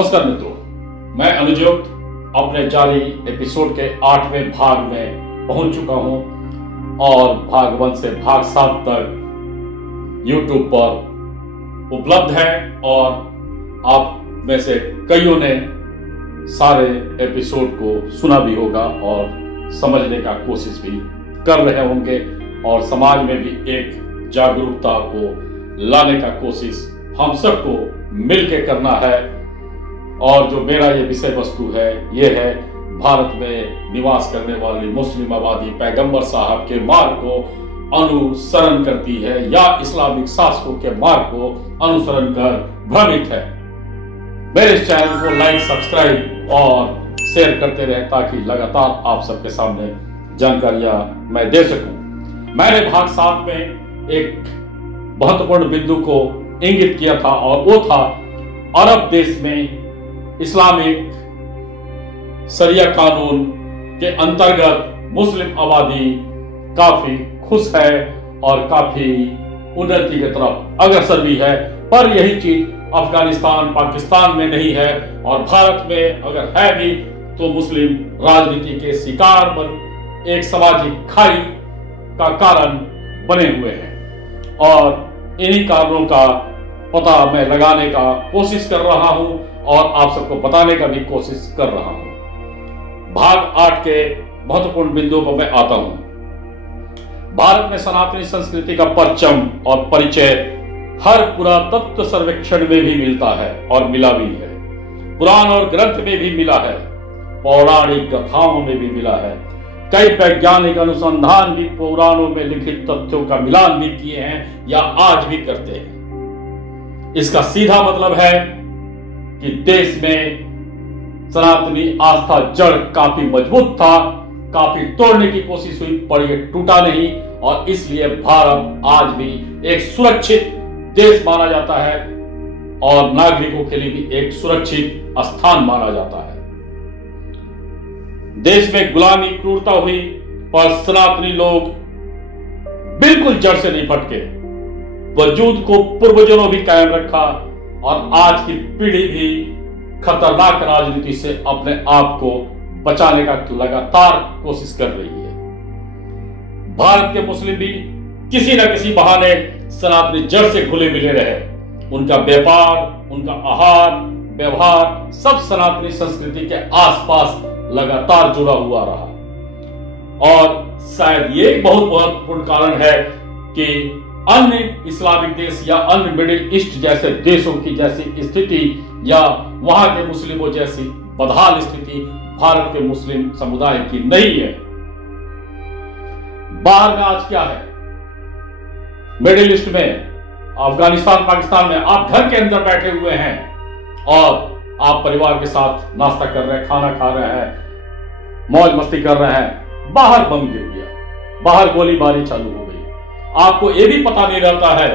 नमस्कार मित्रों, मैं अनुजयुक्त अपने जारी एपिसोड के 8वें भाग में पहुंच चुका हूं और भाग 1 से भाग 7 तक YouTube पर उपलब्ध है और आप में से कईयों ने सारे एपिसोड को सुना भी होगा और समझने का कोशिश भी कर रहे होंगे और समाज में भी एक जागरूकता को लाने का कोशिश हम सबको मिलकर करना है। और जो मेरा ये विषय वस्तु है ये है भारत में निवास करने वाली मुस्लिम आबादी पैगंबर साहब के मार्ग को अनुसरण करती है या इस्लामिक शासकों के मार्ग को अनुसरण कर भ्रमित है। मेरे इस चैनल को लाइक, सब्सक्राइब और शेयर करते रहे ताकि लगातार आप सबके सामने जानकारियां मैं दे सकूं। मैंने भाग 7 में एक महत्वपूर्ण बिंदु को इंगित किया था और वो था अरब देश में इस्लामिक शरिया कानून के अंतर्गत मुस्लिम आबादी काफी खुश है और काफी उन्नति की तरफ अग्रसर भी है। पर यही चीज अफगानिस्तान, पाकिस्तान में नहीं है और भारत में अगर है भी तो मुस्लिम राजनीति के शिकार बन एक सामाजिक खाई का कारण बने हुए हैं और इन्हीं कारणों का पता मैं लगाने का कोशिश कर रहा हूं और आप सबको बताने का भी कोशिश कर रहा हूं। भाग 8 के महत्वपूर्ण बिंदुओं पर मैं आता हूं। भारत में सनातनी संस्कृति का परचम और परिचय हर पुरातत्व सर्वेक्षण में भी मिलता है और मिला भी है। पुराण और ग्रंथ में भी मिला है, पौराणिक गाथाओं में भी मिला है। कई वैज्ञानिक अनुसंधान भी पुराणों में लिखित तथ्यों का मिलान भी किए हैं या आज भी करते हैं। इसका सीधा मतलब है कि देश में सनातनी आस्था जड़ काफी मजबूत था, काफी तोड़ने की कोशिश हुई पर यह टूटा नहीं और इसलिए भारत आज भी एक सुरक्षित देश माना जाता है और नागरिकों के लिए भी एक सुरक्षित स्थान माना जाता है। देश में गुलामी, क्रूरता हुई पर सनातनी लोग बिल्कुल जड़ से नहीं फटके, वजूद को पूर्वजों ने भी कायम रखा और आज की पीढ़ी भी खतरनाक राजनीति से अपने आप को बचाने का लगातार कोशिश कर रही है। भारत के मुस्लिम भी किसी न किसी बहाने सनातनी जड़ से घुले मिले रहे। उनका व्यापार, उनका आहार, व्यवहार सब सनातनी संस्कृति के आसपास लगातार जुड़ा हुआ रहा और शायद ये एक बहुत महत्वपूर्ण कारण है कि अन्य इस्लामिक देश या अन्य मिडिल ईस्ट जैसे देशों की जैसी स्थिति या वहां के मुस्लिमों जैसी बदहाल स्थिति भारत के मुस्लिम समुदाय की नहीं है। बाहर में आज क्या है, मिडिल ईस्ट में, अफगानिस्तान, पाकिस्तान में आप घर के अंदर बैठे हुए हैं और आप परिवार के साथ नाश्ता कर रहे हैं, खाना खा रहे हैं, मौज मस्ती कर रहे हैं, बाहर बम गिर गया, बाहर गोलीबारी चालू हो गई। आपको यह भी पता नहीं रहता है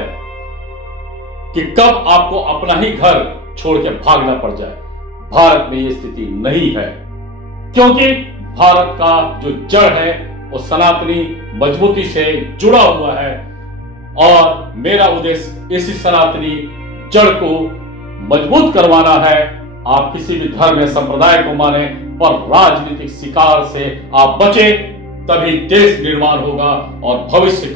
कि कब आपको अपना ही घर छोड़ के भागना पड़ जाए। भारत में यह स्थिति नहीं है क्योंकि भारत का जो जड़ है वो सनातनी मजबूती से जुड़ा हुआ है और मेरा उद्देश्य इसी सनातनी जड़ को मजबूत करवाना है। आप किसी भी धर्म या संप्रदाय को माने पर राजनीतिक शिकार से आप बचे, तभी देश निर्माण होगा और भविष्य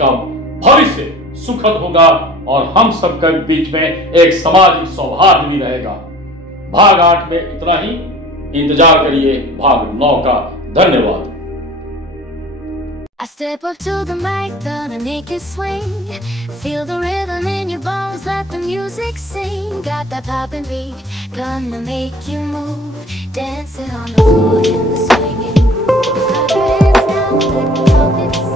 सुखद होगा और हम सबके बीच में एक सामाजिक सौहार्द भी रहेगा। भाग 8 में इतना ही, इंतजार करिए भाग 9 का। धन्यवाद। I step up to the mic, gonna make it swing. Feel the rhythm in your bones, let the music sing. Got that poppin' beat, gonna make you move. Dancing on the floor in the swinging groove. Clap your hands now, let the trumpets